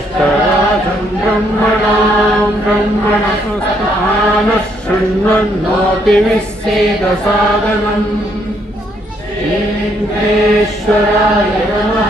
ष्टराजं ब्रह्मणां ब्रह्मणस्थानः शृण्वन्नाति नमः।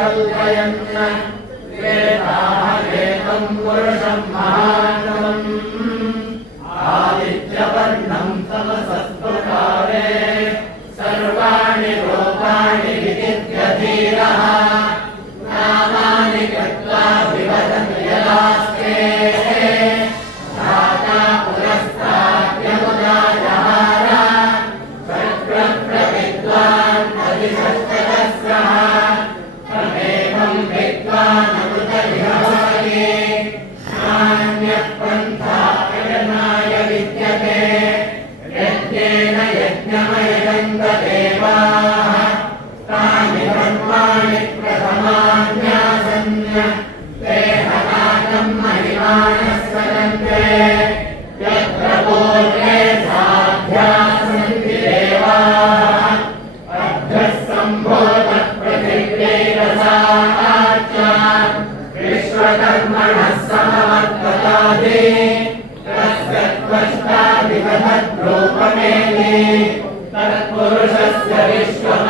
कल्पयन् वेदाः पुरुषम् महान् अन्यपन्थायनाय विद्यते यज्ञेन न्तदेवाः तानि प्रथमानि कर्मणः तत्पुरुषस्य विश्वः